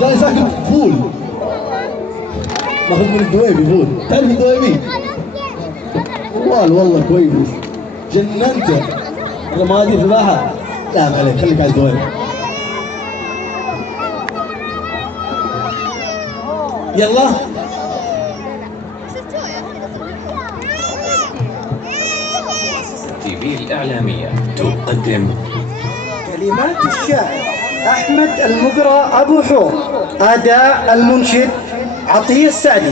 جاي ساكن فول. ناخذ من الدويبي فول. تعرف الدويبي؟ والله كويس. جننته. رمادي سباحة. لا ما عليك خليك على الدويبي. يلا. تي في الإعلامية تقدم كلمات الشاعر أحمد المقرى أبو حور، أداء المنشد عطية السعدي.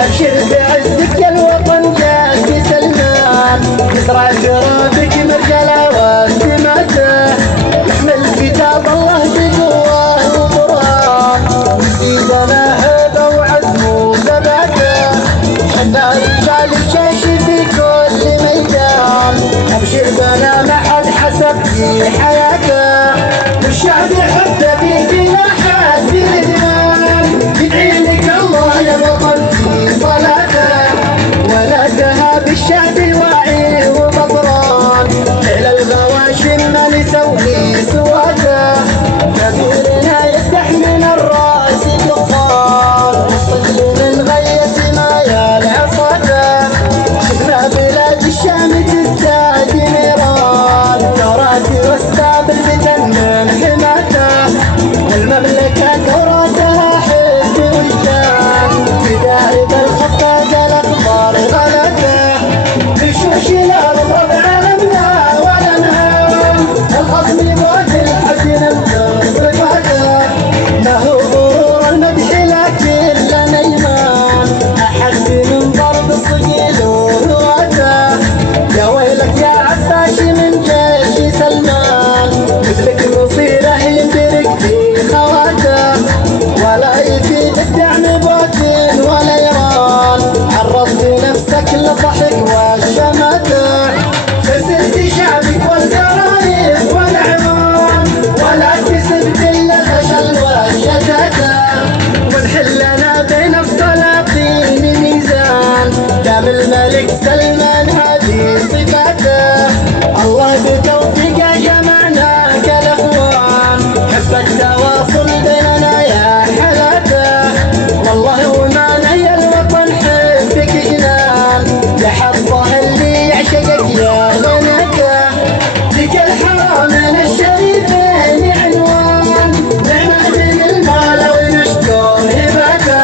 أبشر بعزك يا الوطن جاك سلمان، يزرع ترابك مرجله وسمته، يحمل كتاب الله بقوه وقرآن، ويزيدنا هبه وعزم وثباته، حنا رجال الجيش في كل ميدان، أبشر بنا ما حد حسب في حياته، والشعب يحبه في كل حد بالإيمان، يدعي لك الله يا وطن صلاته، ولدها بالشعب واعي وبطران، على الغواشم ما نسوي سواته، كبيرنا يفتح من الراس دخان، والطفل من غية ما يلعصته، شفنا بلاد الشام تزداد نيران، تراثي واسباب الفتن من حماته، والمملكة تراثها حب وجدان، بداية الخطاط الأخبار غلته، بشوش الأرض بعالمنا والأنهار، الخصم يموت الحزن بصفاته، ما هو غرور المدح لكن لنا إيمان، أحد من ضرب الصقيل ورواته، يا ويلك يا عباس من جيش سلمان، مثلك مصيره يندرك في خواته، ولا يفيد الدعم بوتين ولا يران، عرضت نفسك للضحك والشماتة، خسرت شعبك والجرايم والعمان، ولا كسبت الا الفشل والشتاتة، ونحلنا بين السلاطين ميزان، دام الملك سلمان هذه صفاته، الله بتوفيقه جمعنا كالاخوان، حب التواصل بيننا يا حلاته، والله وما نهي الوطن حبك جنان، يا حظه اللي يعشقك يا غناته، لك الحرمين الشريفين عنوان، نعمة من المال ونشكر هباته،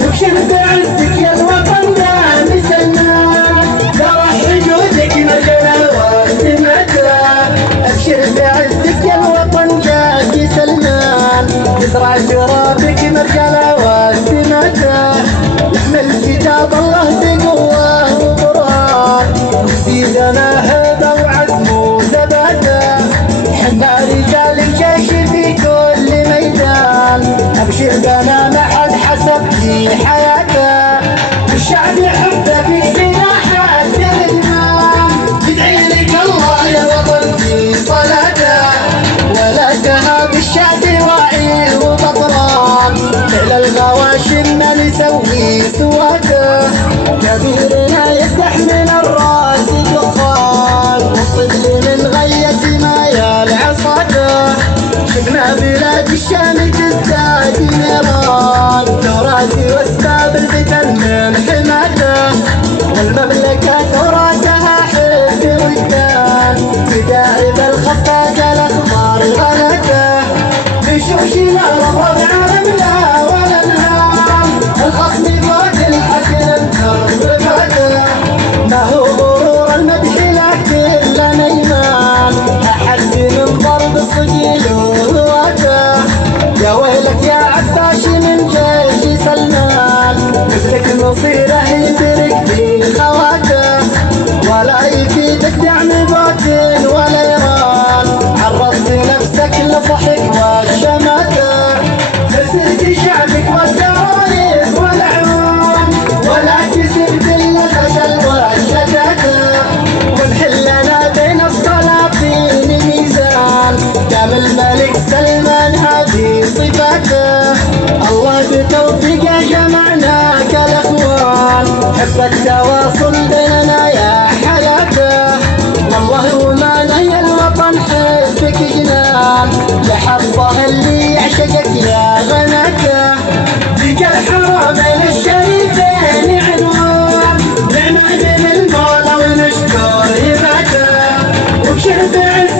نبشر بعزك يا الوطن دام سلمان، ترى حدودك مرجله وسمته، ابشر بعزك يا الوطن جاك سلمان، يزرع ترابك مرجله وسمته، يحمل كتاب الله بقوه وقرآن، ويزيدنا هبه وعزم وثباته، حنا رجال الجيش في كل ميدان، ابشر بنا ما حد حسب في حياته، والشعب يحبه في سلاحه بالإيمان، يدعي لك الله يا وطن في صلاته، ولدها بالشعب واعي وبطران، على الغواشم ما نسوي سواته، كبيرنا يفتح من الراس دخان، والطفل من غية ما يلعصته، شفنا بلاد الشام تزداد نيران، تراثي واسباب الفتن من حماته، والمملكة تراثها حب وجدان، بداية الخطاط الأخبار غلته، بشوش الأرض بعالمنا والأنهار، الخصم يموت الحسن بصفاته، ما هو غرور المدح لكن لنا إيمان، أحد من ضرب الصقيل ورواته، يا ويلك يا عباس من جيش سلمان، مثلك مصيره يندرك في خواته، ولا يفيدك دعم بوتين ولا يران، عرضت نفسك للضحك والشماتة، خسرت شعبك والجرايم والعمان، ولا كسبت الا الفشل والشتاتة، ونحلنا بين السلاطين ميزان، دام الملك سلمان هذه وصف التواصل بيننا يا حياته، والله وما نهي الوطن حبك جنان، لحظه اللي يعشقك يا غناته، ذيك الحرمين الشريفين عنوان، نعمة من المولى ونشكر هبته، وبشر بعز